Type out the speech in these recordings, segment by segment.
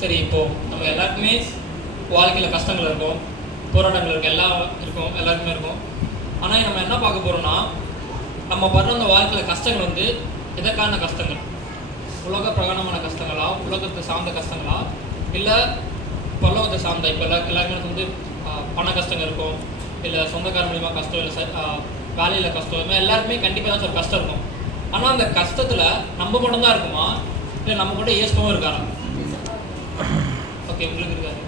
சரி, இப்போது நம்ம எல்லாருக்குமே வாழ்க்கையில் கஷ்டங்கள் இருக்கும், போராட்டங்கள் இருக்கும், எல்லாருக்குமே இருக்கும். ஆனால் நம்ம என்ன பார்க்க போகிறோம்னா, நம்ம படுற அந்த வாழ்க்கையில் கஷ்டங்கள் வந்து எதற்கான கஷ்டங்கள்? உலக பிரகாரமான கஷ்டங்களா, உலகத்தை சார்ந்த கஷ்டங்களா, இல்லை பரலோகத்தை சார்ந்த? இப்போ எல்லாருமே வந்து பண கஷ்டங்கள் இருக்கும், இல்லை சொந்தக்கார மூலிமா கஷ்டம், இல்லை வேலையில் கஷ்டம், இதுமாதிரி எல்லாருக்குமே கண்டிப்பாக தான் சார் கஷ்டம் இருக்கும். ஆனால் அந்த கஷ்டத்தில் நம்ம மட்டும் தான் இருக்குமா, இல்லை நம்ம கூட ஏசுகவும் இருக்காரா? ஓகே, உங்களுக்கு இருக்காரு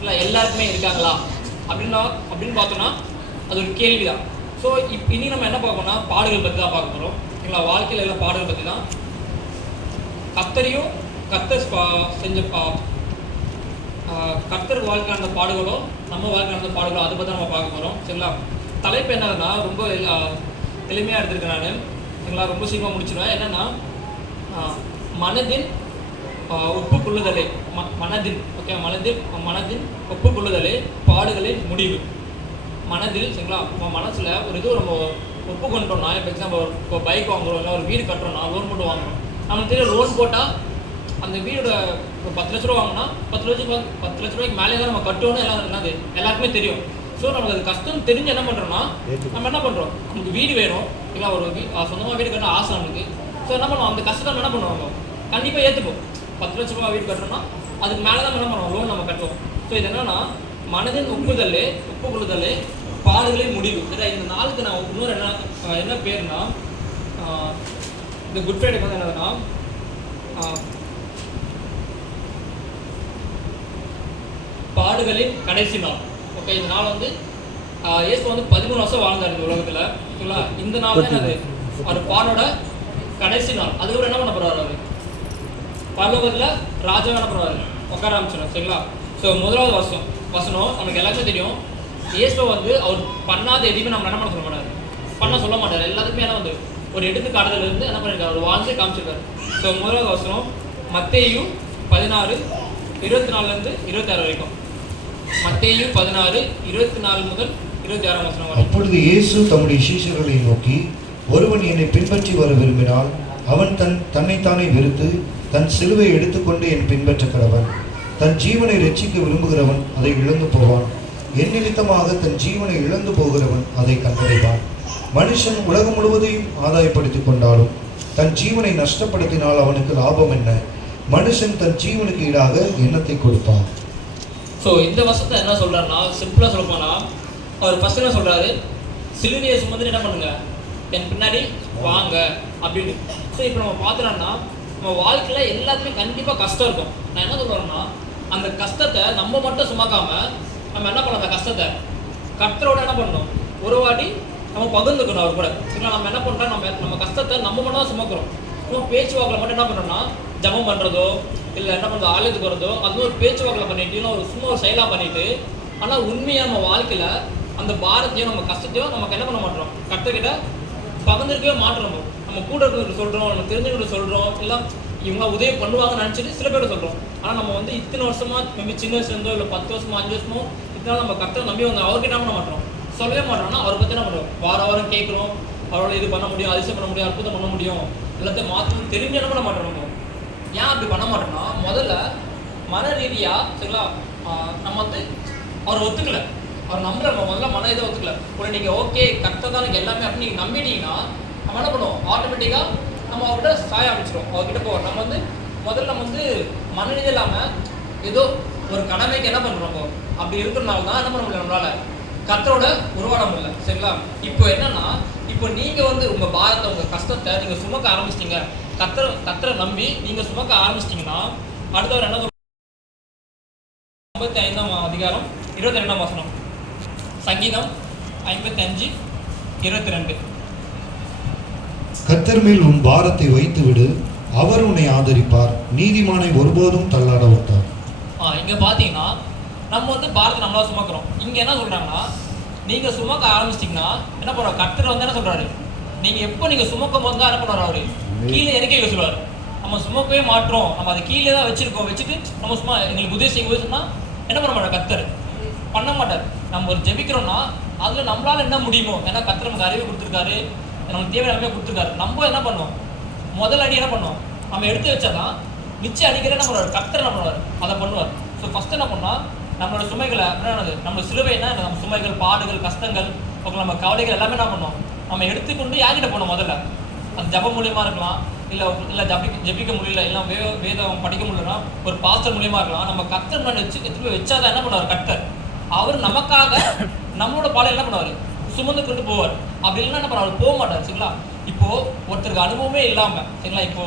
இல்லை எல்லாருக்குமே இருக்காங்களா அப்படின்னு பார்த்தோன்னா அது ஒரு கேள்வி தான். ஸோ இனி நம்ம என்ன பார்க்கணும்னா பாடுகள் பற்றி தான் பார்க்க போகிறோம். சரிங்களா? வாழ்க்கையில் எல்லாம் பாடுகள் பற்றி தான். கர்த்தர் செஞ்ச கர்த்தர் வாழ்க்கை நடந்த பாடுகளோ, நம்ம வாழ்க்கை நடந்த பாடுகளோ, அதை பற்றி நம்ம பார்க்க போகிறோம். சரிங்களா? தலைப்பு என்னதுன்னா ரொம்ப எளிமையாக எடுத்திருக்கேன் நான். சரிங்களா? ரொம்ப சீக்கிரமாக முடிச்சிடுவேன். என்னென்னா மனதின் ஒப்புக்கொள்ளுதலே, மனதின் ஒப்புக்கொள்ளுதலே பாடுகளின் முடிவு. மனதில், சரிங்களா, நம்ம மனசில் ஒரு இது நம்ம ஒப்புக்கொண்டோம்னா, இப்போ எக்ஸாம்பிள் இப்போ பைக் வாங்குறோம், இல்லை ஒரு வீடு கட்டுறோம்னா, லோன் போட்டு வாங்குறோம். நமக்கு தெரியும் லோன் போட்டால் அந்த வீடோட இப்போ 10 லட்ச ரூபா வாங்கினா 10 லட்ச ரூபாய்க்கு மேலே தான் நம்ம கட்டணும்னு எல்லாருக்குமே தெரியும். ஸோ நமக்கு அது கஷ்டம் தெரிஞ்சு என்ன பண்ணுறோம்னா, நம்ம என்ன பண்ணுறோம், நமக்கு வீடு வேணும், இல்லை ஒரு சொந்தமாக வீடு கட்டணும் ஆசை நமக்கு. ஸோ என்ன பண்ணுவோம், அந்த கஷ்டத்தை நம்ம என்ன பண்ணுவாங்க, கண்டிப்பாக ஏற்றுப்போம். 10 லட்ச ரூபா வீடு கட்டுறோம்னா அதுக்கு மேலே தான் என்ன பண்ணுவோம், லோன் நம்ம கட்டுவோம். ஸோ இது என்னன்னா மனதின் ஒப்புக்கொள்ளுதலே பாடுகளின் முடிவு. இந்த நாளுக்கு நான் இன்னொரு என்ன பேருனா, இந்த குட் ஃப்ரைடே வந்து என்னதுன்னா பாடுகளின் கடைசி நாள். ஓகே, இந்த நாள் வந்து இயேசு வந்து 13 வருஷம் வாழ்ந்தார் இந்த உலகத்தில். சரிங்களா? இந்த நாள் தான் என்னது, ஒரு பாடோட கடைசி நாள். அதுக்கப்புறம் என்ன பண்ண போறாரு, அவர் பரலோகத்தில் ராஜா என்ன பண்ணுவார், உட்கார ஆரம்பிச்சிடும். சரிங்களா? ஸோ முதலாவது வசனம் நமக்கு எல்லாருமே தெரியும். இயேசுவை வந்து அவர் பண்ணாத எதுவுமே நம்ம என்ன பண்ண சொல்ல மாட்டார். எல்லாத்துக்குமே என்ன வந்து ஒரு எடுத்துக்காட்டுதல் இருந்து என்ன பண்ணியிருக்காரு, அவர் வாழ்ந்து காமிச்சிருக்காரு. ஸோ முதலாவது வசனம் மத்தேயு 16:24 26 வரைக்கும். மத்தேயு 16:24 முதல் 26 வசனம் வரை. அப்பொழுது இயேசு தம்முடைய சீஷர்களை நோக்கி, ஒருவன் என்னை பின்பற்றி வர விரும்பினால் அவன் தன்னைத்தானே வெறுத்து தன் சிலுவை எடுத்துக்கொண்டு என் பின்பற்ற கடவன். தன் ஜீவனை ரட்சிக்க விரும்புகிறவன் அதை இழந்து போவான். என் நிமித்தமாக தன் ஜீவனை இழந்து போகிறவன் அதை கண்டடைவான். மனுஷன் உலகம் முழுவதையும் ஆதாயப்படுத்திக் கொண்டாலும் தன் ஜீவனை நஷ்டப்படுத்தினால் அவனுக்கு லாபம் என்ன? மனுஷன் தன் ஜீவனுக்கு ஈடாக எண்ணத்தை கொடுப்பான். ஸோ இந்த வருஷத்தை என்ன சொல்றாருன்னா, சிம்பிளாக சொல்ல போனா அவர் ஃபர்ஸ்ட் என்ன சொல்றாரு, சிலுவையை சுமந்து என்ன பண்ணுங்க, என் பின்னாடி வாங்க அப்படின்னு. ஸோ இப்போ நம்ம பார்த்தோம்னா நம்ம வாழ்க்கையில் எல்லாத்துக்குமே கண்டிப்பாக கஷ்டம் இருக்கும். நான் என்ன சொல்கிறேன்னா, அந்த கஷ்டத்தை நம்ம மட்டும் சுமக்காம நம்ம என்ன பண்ணணும், அந்த கஷ்டத்தை கர்த்தரோட என்ன பண்ணணும், ஒரு வாட்டி நம்ம பகிர்ந்துக்கணும் அவர் கூட. சரிங்களா? நம்ம என்ன பண்ணுறோம், நம்ம கஷ்டத்தை நம்ம மட்டும் தான் சுமக்கிறோம். சும்மா பேச்சுவாக்கில் மட்டும் என்ன பண்ணுறோம்னா, ஜபம் பண்ணுறதோ இல்லை என்ன பண்ணுறதோ ஆலயத்துக்கு வரதோ, அதுவும் ஒரு பேச்சுவாக்கில் பண்ணிட்டு இல்லை சும்மா ஒரு செயலாக பண்ணிட்டு, ஆனால் உண்மையாக நம்ம வாழ்க்கையில் அந்த பாரத்தையும் நம்ம கஷ்டத்தையும் நமக்கு என்ன பண்ண மாட்டோம், கர்த்தர்கிட்ட பகிர்ந்துருக்கவே மாட்டோம். நம்ம கூட இருக்கிறவங்க சொல்கிறோம், நம்ம தெரிஞ்சவங்க சொல்கிறோம், இல்லை இவங்க உதவி பண்ணுவாங்கன்னு நினச்சிட்டு சில பேர் சொல்கிறோம். ஆனால் நம்ம வந்து இத்தனை வருஷமாக மேபி சின்ன வயசுலேருந்தோ இல்லை 10 வருஷமோ 5 வருஷமோ இத்தனை நம்ம கர்த்தரை நம்பி வந்து அவர்கிட்ட என்ன பண்ண மாட்டோம், சொல்லவே மாட்டோம்னா அவரை பற்றி என்ன பண்ணுறோம், வாரம் கேட்குறோம், அவரோட இது பண்ண முடியும், அதிசயம் பண்ண முடியும், அற்புதம் பண்ண முடியும், எல்லாத்தையும் மாற்றணும் தெரிஞ்சு என்ன பண்ண மாட்டோம். நம்ம ஏன் அப்படி பண்ண மாட்டோம்னா, முதல்ல மன ரீதியாக சரிங்களா, நம்ம வந்து அவர் ஒத்துக்கலை, அவர் நம்புற முதல்ல மன இதை ஒத்துக்கல. ஒரு நீங்கள் ஓகே கர்த்தர் தான் எனக்கு எல்லாமே அப்படின்னு நீங்கள் நம்பிட்டீங்கன்னா நம்ம என்ன பண்ணுவோம், ஆட்டோமேட்டிக்காக நம்ம அவர்கிட்ட சாய ஆரம்பிச்சிடும், அவர்கிட்ட போவோம். நம்ம வந்து முதல்ல நம்ம வந்து மனநிலை இல்லாமல் ஏதோ ஒரு கடமைக்கு என்ன பண்ணுறோம், அப்படி இருக்கிறனால தான் என்ன பண்ண முடியல, நம்மளால கர்த்தரோட உருவாட முடியல. சரிங்களா? இப்போ என்னன்னா, இப்போ நீங்கள் வந்து உங்கள் பாரத்தை உங்கள் கஷ்டத்தை நீங்கள் சுமக்க ஆரம்பிச்சிட்டிங்க, கர்த்தரை நம்பி நீங்கள் சுமக்க ஆரம்பிச்சிட்டிங்கன்னா அடுத்தவர் என்ன சொல்ற 55ஆம் அதிகாரம் 22ஆம் வசனம். சங்கீதம் 55:22. கர்த்தர் மேல் உன் பாரத்தை வைத்து விடு, அவர் உன்னை ஆதரிப்பார், நீதிமானை ஒருபோதும் தள்ளாட விட்டார். இங்க பாத்தீங்கன்னா நம்ம வந்து பாரத்தை நம்மளா சுமக்கிறோம். இங்க என்ன சொல்றாங்கன்னா, நீங்க சுமக்க ஆரம்பிச்சிட்டீங்கன்னா என்ன பண்ணுறோம், கர்த்தர் வந்து என்ன சொல்றாரு, நீங்க எப்போ நீங்க சுமக்கும் போது தான் என்ன பண்ணுவார், அவரு கீழே இறக்கி வைக்க சொல்லுவார். நம்ம சுமக்கவே மாற்றோம், நம்ம அதை கீழே தான் வச்சுட்டு நம்ம சும்மா எங்களுக்கு உதவி செய்ய சொன்னா என்ன பண்ண மாட்டோம், கர்த்தர் பண்ண மாட்டார். நம்ம ஒரு ஜெபிக்கிறோம்னா அதில் நம்மளால என்ன முடியுமோ, ஏன்னா கர்த்தர் நமக்கு அறிவு கொடுத்துருக்காரு, நமக்கு தேவை எல்லாமே கொடுத்துருக்காரு. நம்ம என்ன பண்ணோம், முதல் அடி என்ன பண்ணோம், நம்ம எடுத்து வச்சாதான் நிச்சயம் அடிக்கிற என்ன பண்ணுவார், கர்த்தர் என்ன பண்ணுவார், அதை பண்ணுவார். ஸோ ஃபஸ்ட்டு என்ன பண்ணால் நம்மளோட சுமைகளை என்னது, நம்ம சிலுவைனா நம்ம சுமைகள், பாடுகள், கஷ்டங்கள், அப்புறம் நம்ம கவலைகள் எல்லாமே என்ன பண்ணோம், நம்ம எடுத்துக்கொண்டு யார்கிட்ட போகணும், முதல்ல அது ஜபம் மூலியமாக இருக்கலாம், இல்லை ஜபிக்க முடியல, இல்லை வேதம் படிக்க முடியலன்னா ஒரு பாஸ்டர் மூலியமாக இருக்கலாம். நம்ம கர்த்தர் முன்னாடி திருப்பி வச்சாதான் என்ன பண்ணுவார் கர்த்தர், அவர் நமக்காக நம்மளோட பாடம் என்ன பண்ணுவார், சுமந்து கொண்டு போவார். அப்படி இல்லைன்னா என்ன பண்ணுவார், போக மாட்டார். சரிங்களா? இப்போது ஒருத்தருக்கு அனுபவமே இல்லாமல், சரிங்களா, இப்போ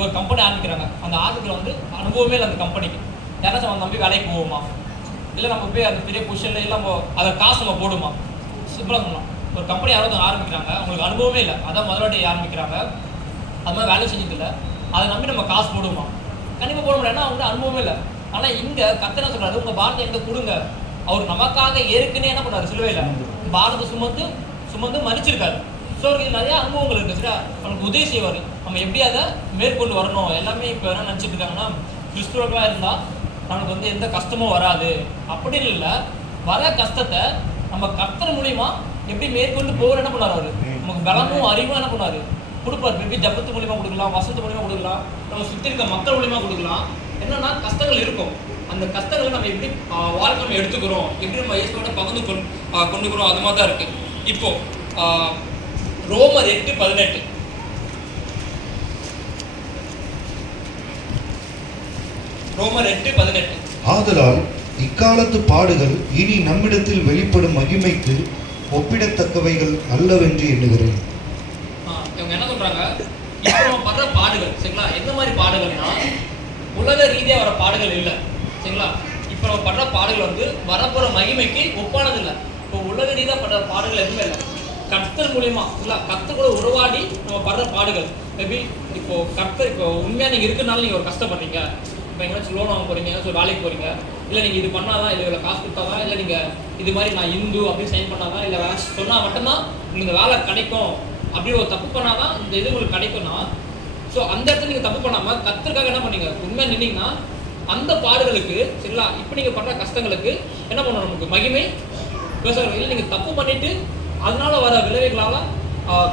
ஒரு கம்பெனி ஆரம்பிக்கிறாங்க, அந்த ஆரம்பிக்கிற வந்து அனுபவமே இல்லை அந்த கம்பெனிக்கு, யாராச்சும் அவன் நம்பி வேலைக்கு போவோமா, இல்லை நம்ம போய் அந்த பெரிய பொசிஷனில் இல்லை நம்ம அதை காசு நம்ம போடுமா? சிம்பிளாக சொல்லலாம், ஒரு கம்பெனி யாராவது ஆரம்பிக்கிறாங்க, அவங்களுக்கு அனுபவமே இல்லை, அதான் முதலாட்டி ஆரம்பிக்கிறாங்க, அது மாதிரி வேலை செஞ்சதில்லை, அதை நம்பி நம்ம காசு போடுமா? கண்டிப்பாக போட முடியாது, ஏன்னா அவங்களுக்கு அனுபவமே இல்லை. ஆனால் இங்கே கர்த்தர் என்ன சொல்கிறாரு, உங்கள் பாரத்தை எங்கே கொடுங்க, அவர் நமக்காக ஏற்கனவே என்ன பண்ணார், சிலுவையில் பாரத்தை சுமந்து மறிச்சிருக்காரு. ஸோ அவருக்கு நிறைய அனுபவங்கள் இருக்குது. சரியா? அவனுக்கு உதவி செய்வார், நம்ம எப்படி அதை மேற்கொண்டு வரணும். எல்லாமே இப்போ என்ன நினச்சிட்டு இருக்காங்கன்னா, கிறிஸ்துவர்களாக இருந்தால் நமக்கு வந்து எந்த கஷ்டமும் வராது அப்படின்னு இல்லை. வர கஷ்டத்தை நம்ம கர்த்தர் மூலிமா எப்படி மேற்கொண்டு போகிற என்ன பண்ணார், அவர் நமக்கு பலமும் அறிவும் என்ன பண்ணார், கொடுப்பார். எப்படி ஜபத்து மூலிமா கொடுக்கலாம், வசனத்து மூலிமா கொடுக்கலாம், நம்ம சுற்றி இருக்க மக்கள் மூலிமா கொடுக்கலாம். என்னன்னா கஷ்டங்கள் இருக்கும், அந்த கஷ்டங்களை நம்ம எப்படி வாழ்க்கை நம்ம எடுத்துக்கிறோம், எப்படி நம்ம இயேசுவோட பகிர்ந்து கொண்டுக்கிறோம், அது மாதிரி தான் இருக்குது. இப்போ ரோமர் 8:18 ரோமர் 8:18 ஆதலால் இக்காலத்து பாடுகள் இனி நம்மிடத்தில் வெளிப்படும் மகிமைக்கு ஒப்பிடத்தக்கவைகள் அல்லவென்று எண்ணுகிறேன். இவங்க என்ன சொல்றாங்க, இப்போ நம்ம படுற பாடுகள், சரிங்களா, எந்த மாதிரி பாடுகள்னா உலக ரீதியாக வர பாடுகள் இல்லை. சரிங்களா? இப்போ நம்ம படுற பாடுகள் வந்து வரப்போகிற மகிமைக்கு ஒப்பானது இல்லை. இப்போ உலக ரீதியாக படுற பாடுகள் எதுவுமே இல்லை, கர்த்தர் மூலியமா இல்லை, கர்த்தர் கூட உருவாடி நம்ம படுற பாடுகள். மேபி இப்போ கர்த்தர் இப்போ உண்மையாக நீங்கள் இருக்கிறனால நீங்கள் ஒரு கஷ்டப்படுறீங்க, இப்போ எங்கேயாச்சும் லோன் வாங்க போகிறீங்க, எங்கேயாச்சும் வேலைக்கு போகிறீங்க, இல்லை நீங்கள் இது பண்ணாதான், இல்லை இவ்வளோ காசு கொடுத்தாதான், இல்லை நீங்கள் இது மாதிரி நான் இந்து அப்படின்னு சைன் பண்ணாதான், இல்லை வேலை சொன்னால் மட்டும்தான் உங்களுக்கு இந்த வேலை கிடைக்கும் அப்படி ஒரு தப்பு பண்ணாதான் இந்த இது உங்களுக்கு கிடைக்கும்னா, ஸோ அந்த இடத்துல நீங்கள் தப்பு பண்ணாமல் கர்த்தருக்காக என்ன பண்ணீங்க, உண்மையாக நின்னீங்கன்னா அந்த பாடுகளுக்கு, சரிங்களா, இப்போ நீங்கள் பண்ணுற கஷ்டங்களுக்கு என்ன பண்ணணும், நமக்கு மகிமை பேசுகிற. இல்லை நீங்கள் தப்பு பண்ணிவிட்டு அதனால வர விளைவுகளால்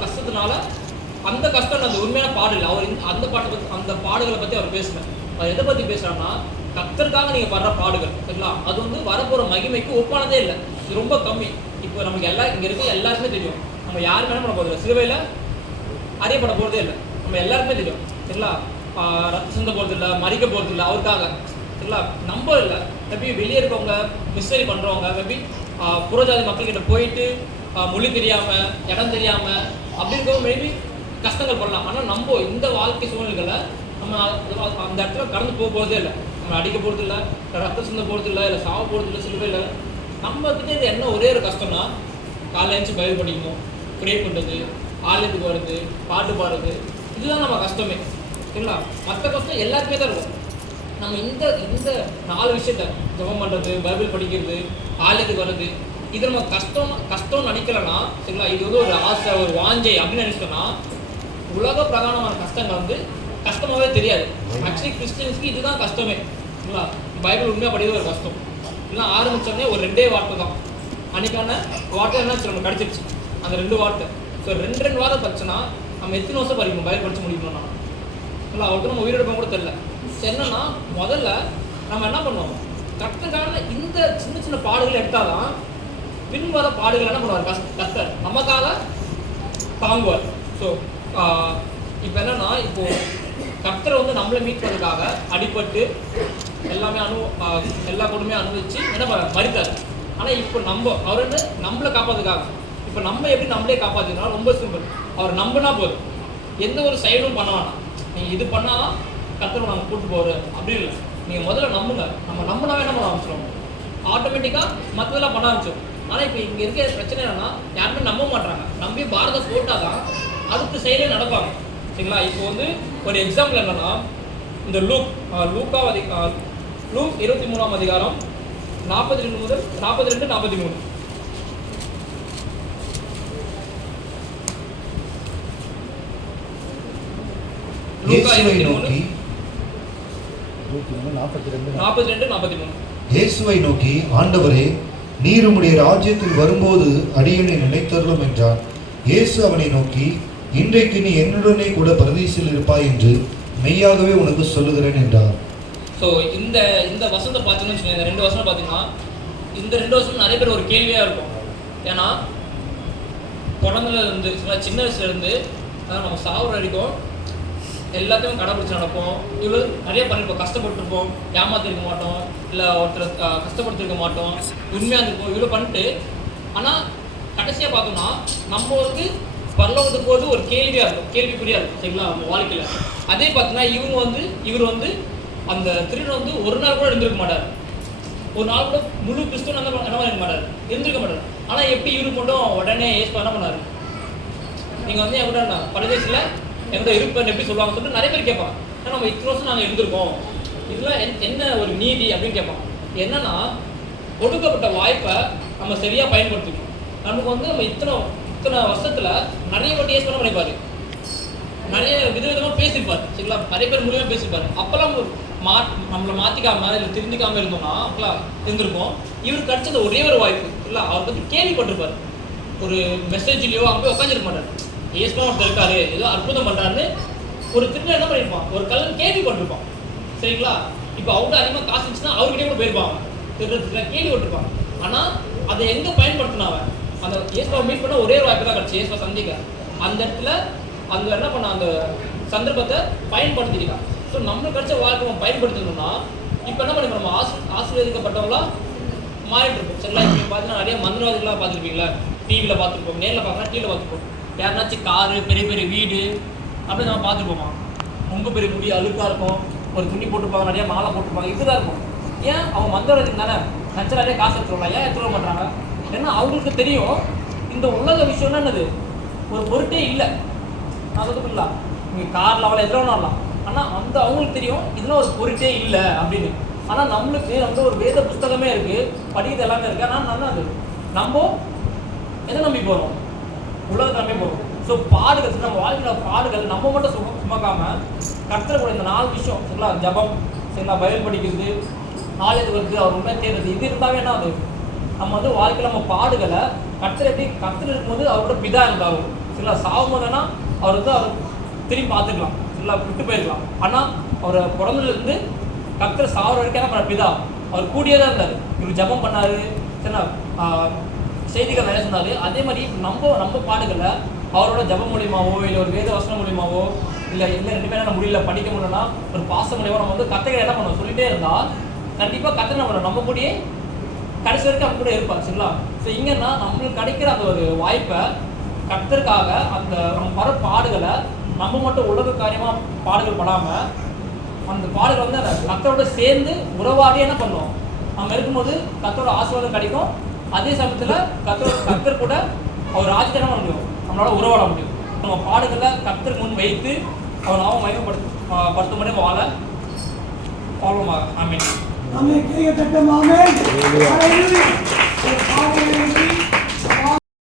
கஷ்டத்தினால அந்த கஷ்டம் அந்த உண்மையான பாடு இல்லை. அவர் அந்த பாடுகளை பற்றி அவர் பேசுகிறேன். அவர் எதை பற்றி பேசுகிறாருன்னா, கர்த்தருக்காக நீங்கள் படுற பாடுகள், சரிங்களா, அது வந்து வரப்போகிற மகிமைக்கு ஒப்பானதே இல்லை, இது ரொம்ப கம்மி. இப்போ நமக்கு இங்கே இருக்க எல்லாருக்குமே தெரியும், நம்ம யாருமே என்ன பண்ண போகிறது, சிலுவையில் அறியப்பட போகிறதே இல்லை, நம்ம எல்லாருக்குமே தெரியும். சரிங்களா? ரத்த சிந்த போகிறது இல்லை, மறிக்க போகிறது இல்லை அவருக்காக. சரிங்களா? நம்ப இல்லை. மேபி வெளியே இருக்கவங்க மிஸ்டரி பண்ணுறவங்க, மேபி புறஜாதி மக்கள்கிட்ட போயிட்டு மொழி தெரியாமல், இடம் தெரியாமல் அப்படி இருக்கவங்க மேபி கஷ்டங்கள் பண்ணலாம். ஆனால் நம்ம இந்த வாழ்க்கை சூழ்நிலைகளை நம்ம அந்த இடத்துல கடந்து போகிறதே இல்லை. நம்ம அடிக்க போகிறது இல்லை, ரத்த சிந்த போகிறது இல்லை, இல்லை சாவ போகிறது இல்லை. சிலுவையில் நம்மக்கிட்ட இது என்ன ஒரே ஒரு கஷ்டம்னா, காலையில் எழுந்து பயிர் படிக்கணும், ப்ரே பண்ணுறது, ஆலயத்துக்கு வர்றது, பாட்டு பாடுறது, இதுதான் நம்ம கஷ்டமே. சரிங்களா? மற்ற கஷ்டம் எல்லாருக்குமே தான் இருக்கும். நம்ம இந்த 4 விஷயத்த ஜெபம் பண்ணுறது, பைபிள் படிக்கிறது, ஆலயத்துக்கு வர்றது, இது நம்ம கஷ்டம்னு நினைக்கலன்னா, சரிங்களா, இது வந்து ஒரு ஆசை, ஒரு வாஞ்சை அப்படின்னு நினைச்சோன்னா, உலக பிரகாரமான கஷ்டங்கள் வந்து கஷ்டமாகவே தெரியாது. ஆக்சுவலி கிறிஸ்டியன்ஸ்க்கு இதுதான் கஷ்டமே. சரிங்களா? பைபிள் உண்மையாக படிக்கிறது ஒரு கஷ்டம். இல்லை ஆரம்பித்தோடனே ஒரு 2 வார்த்தை தான், அன்றைக்கான வார்த்தை என்ன நம்ம கிடச்சிருச்சு, அந்த 2 வார்த்தை. ஸோ 2 வாரம் படிச்சோன்னா நம்ம எத்தனை வருஷம் படிக்கணும், பைபிள் படித்து முடிக்கணும்னா? இல்லை அவருக்கு நம்ம உயிரிழப்போம் கூட தெரியல. என்னன்னா முதல்ல நம்ம என்ன பண்ணுவோம், கர்த்தருக்கான இந்த சின்ன சின்ன பாடுகளை எடுத்தால் தான் பின்வர பாடுகள் என்ன பண்ணுவார், கர்த்தர் நமக்காக தாங்குவார். ஸோ இப்போ என்னன்னா, இப்போ கர்த்தரை வந்து நம்மளை மீட் பண்ணுறதுக்காக அடிபட்டு எல்லாமே எல்லா கொடுமையும் அனுபவிச்சு என்ன பண்ண மறித்தார். ஆனால் இப்போ அவர் வந்து நம்மளை காப்பாற்றுக்காக, இப்போ நம்ம எப்படி நம்மளே காப்பாற்றினா ரொம்ப சிம்பிள், அவர் நம்பினா போதும், எந்த ஒரு செயலும் பண்ண வேணாம். நீங்கள் இது பண்ணாதான் கர்த்தரை நாங்கள் கூப்பிட்டு போகிற அப்படி இல்லை. நீங்கள் முதல்ல நம்புங்க, நம்ம நம்பினாவே என்ன பண்ண ஆரம்பிச்சிடும், ஆட்டோமேட்டிக்காக மற்றதெல்லாம் பண்ண ஆரம்பிச்சோம். ஆனால் இப்போ இங்கே இருக்கிற பிரச்சனை என்னன்னா, யாருமே நம்ப மாட்டாங்க. நம்பி பாரதம் போட்டால் தான் அடுத்த செயலே நடப்பாங்க. சரிங்களா? இப்போ வந்து ஒரு எக்ஸாம்பிள் என்னன்னா, இந்த லூக் 23ஆம் அதிகாரம் 42 முதல் 42-43. இயேசுவை நோக்கி, ஆண்டவரே, நீர் உம்முடைய ராஜ்யத்தில் வரும்போது அடியேனை நினைத்தருளும் என்றார். இயேசு அவனை நோக்கி, இன்றைக்கு நீ என்னுடனே கூட பரதீசில் இருப்பாய் என்று மெய்யாகவே உனக்கு சொல்லுகிறேன் என்றார். ஸோ இந்த இந்த வசனத்தை பார்த்தீங்கன்னு வச்சுக்கோங்க, இந்த 2 வசனம் பார்த்தீங்கன்னா இந்த 2 வசனம் நிறைய பேர் ஒரு கேள்வியாக இருக்கும். ஏன்னா பிறந்ததுலேருந்து சின்ன வயசுலேருந்து நம்ம சாகுற வரைக்கும் எல்லாத்தையும் கடைபிடிச்சு நடப்போம். இவ்வளோ நிறைய பண்ணியிருப்போம், கஷ்டப்பட்டுருப்போம், ஏமாத்திருக்க மாட்டோம், இல்லை ஒருத்தர் கஷ்டப்படுத்திருக்க மாட்டோம், உண்மையாக இருந்திருப்போம், இவ்வளோ பண்ணிட்டு ஆனால் கடைசியாக பார்த்தோம்னா நம்மளுக்கு பரலோகத்துக்கு போது ஒரு கேள்வியாக இருக்கும், கேள்விக்குறியாக இருக்கும் சரிங்களா நம்ம வாழ்க்கையில். அதே பார்த்தீங்கன்னா இவர் வந்து அந்த திருடன் வந்து ஒரு நாள் கூட இருந்திருக்க மாட்டார், ஒரு நாள் கூட முழு கிறிஸ்துவன் என்ன இருக்க மாட்டார், இருந்திருக்க மாட்டார். ஆனால் எப்படி இவருக்கு மட்டும் உடனே ஏஸ் என்ன பண்ணார், நீங்கள் வந்து என்கிட்ட பரதேசில் என்கிட்ட இருப்பேன் எப்படி சொல்லுவாங்க சொல்லிட்டு நிறைய பேர் கேட்பாங்க. ஏன்னா நம்ம இத்தனை வருஷம் நாங்கள் இருந்திருக்கோம், இதில் என்ன ஒரு நீதி அப்படின்னு கேட்பாங்க. என்னன்னா கொடுக்கப்பட்ட வாய்ப்பை நம்ம சரியாக பயன்படுத்திக்கணும். நமக்கு வந்து நம்ம இத்தனை வருஷத்தில் நிறைய வாட்டி ஏஸ் பண்ண பண்ணிப்பாரு, நிறைய விதவிதமாக பேசியிருப்பார் சரிங்களா, நிறைய பேர் மூலியமாக பேசியிருப்பாரு. அப்போல்லாம் நம்மளை மாற்றிக்காம இல்லை திருந்திக்காமல் இருந்தோம்னா அப்போலாம் இருந்திருக்கோம். இவருக்கு கிடைச்சது ஒரே ஒரு வாய்ப்பு இல்லை, அவர் பற்றி கேள்விப்பட்டிருப்பார், ஒரு மெசேஜ்லேயோ அங்கே போய் உட்காந்துருக்க மாட்டார். ஏஸ்மா ஒருத்தர் இருக்காரு, ஏதோ அற்புதம் பண்ணுறாருன்னு ஒரு திருடன் என்ன பண்ணியிருப்பான், ஒரு கல்லன் கேள்விப்பட்டிருப்பான் சரிங்களா. இப்போ அவர்கிட்ட அதிகமாக காசு இருந்துச்சுன்னா அவர்கிட்டே கூட போயிருப்பாங்க, திருடத்துல கேள்விப்பட்டிருப்பாங்க. ஆனால் அதை எங்கே பயன்படுத்தினாங்க, அந்த ஏஸ்மாவை மீட் பண்ண ஒரே ஒரு வாய்ப்பு தான் கிடச்சி, ஏஸ்மா சந்திக்க. அந்த இடத்துல அங்கே என்ன பண்ண அந்த சந்தர்ப்பத்தை பயன்படுத்திக்கலாம். ஸோ நம்மளுக்கு கிடைச்ச வாழ்க்கை நம்ம பயன்படுத்தணும்னா இப்போ என்ன பண்ணி நம்ம ஆசீர்வதிக்கப்பட்டவங்களாம் மாறிட்டு இருப்போம் சரிங்களா. இப்போ பார்த்தீங்கன்னா நிறைய மந்திரவாதிகளாக பார்த்துருப்பீங்களா, டிவியில் பார்த்துருப்போம், நேரில் பார்க்கலாம், டிவியில் பார்த்துருப்போம். யாருனாச்சும் காரு, பெரிய பெரிய வீடு அப்படி நம்ம பார்த்துருப்போமா, ரொம்ப பெரிய முடி அழுக்காக இருக்கும், ஒரு துணி போட்டுருப்பாங்க, நிறைய மாலை போட்டுருப்பாங்க, இப்படிதான் இருக்கும். ஏன் அவங்க மந்திரவாதிக்கு தானே நச்சு நிறைய காசு எடுத்துருவாங்க, ஏன் எடுத்துட மாட்டாங்க? ஏன்னா அவங்களுக்கு தெரியும் இந்த உலக விஷயம்னா என்னது ஒரு பொருட்டே இல்லை. நான் சொல்லுங்களா, நீங்கள் காரில் அவளை எதிர வரலாம், ஆனால் அந்த அவங்களுக்கு தெரியும் இதெல்லாம் ஒரு பொருட்டே இல்லை அப்படின்னு. ஆனால் நம்மளுக்கு வந்து ஒரு வேத புஸ்தகமே இருக்குது, படிக்கிறது எல்லாமே இருக்குது. ஆனால் நல்லது நம்ம எதை நம்பி போகிறோம், உலகத்தை நம்பி போகிறோம். ஸோ பாடுகள் நம்ம வாழ்க்கையில் பாடுகள் நம்ம மட்டும் சுமக்காமல் கர்த்தரை கூட இந்த 4 விஷயம் சரிங்களா, ஜபம் சரிங்களா, பைபிள் படிக்கிறது, நாலேஜ் வருது, அவர் உண்மையாக தேடுறது, இது இருந்தாவே என்ன அது நம்ம வந்து வாழ்க்கையில் நம்ம பாடுகளை கர்த்தர் எப்படி கர்த்தர் இருக்கும்போது அவரோட பிதா இருந்தாலும் சரிங்களா, சாகும் போதுன்னா அவர் வந்து அவர் திரும்பி பார்த்துக்கலாம் சரிங்களா, விட்டு போயிருக்கலாம். ஆனால் அவரை பிறந்ததுலேருந்து கர்த்தர் சாகிற வரைக்கும் என்ன பண்ண பிதா அவர் கூடியே தான் இருந்தார். இவர் ஜபம் பண்ணார் சரிங்களா, செய்திகள் நிறைய சொன்னார். அதே மாதிரி நம்ம பாடுகளை அவரோட ஜபம் மூலியமாவோ இல்லை ஒரு வேத வசனம் மூலியமாவோ இல்லை என்ன 2 பேரும் முடியல படிக்க முடியலன்னா ஒரு பாச மூலியமாக நம்ம வந்து கர்த்தரை என்ன பண்ணுவோம் சொல்லிட்டே இருந்தால் கண்டிப்பாக கர்த்தர் நம்ம நம்ம கூடயே கடைசி வரைக்கும் அவங்க கூட இருப்பார் சரிங்களா. ஸோ இங்கன்னா நம்மளுக்கு கிடைக்கிற அந்த ஒரு வாய்ப்பை கர்த்தருக்காக அந்த நம்ம வர பாடுகளை நம்ம மட்டும் உலக காரியமாக பாடுகள் படாமல் அந்த பாடுகள் வந்து அந்த கர்த்தரோட சேர்ந்து உறவாடி என்ன பண்ணுவோம், நம்ம இருக்கும்போது கர்த்தரோட ஆசீர்வாதம் கிடைக்கும். அதே சமயத்தில் கர்த்தர் கூட அவர் ராஜ்யத்தை என்ன பண்ண முடியும், நம்மளால உறவாட முடியும். நம்ம பாடுகளை கர்த்தருக்கு முன் வைத்து அவர் நாம மகிமைப்படுத்தும்படி வாழ வாழ்வோமாக. ஆமென்.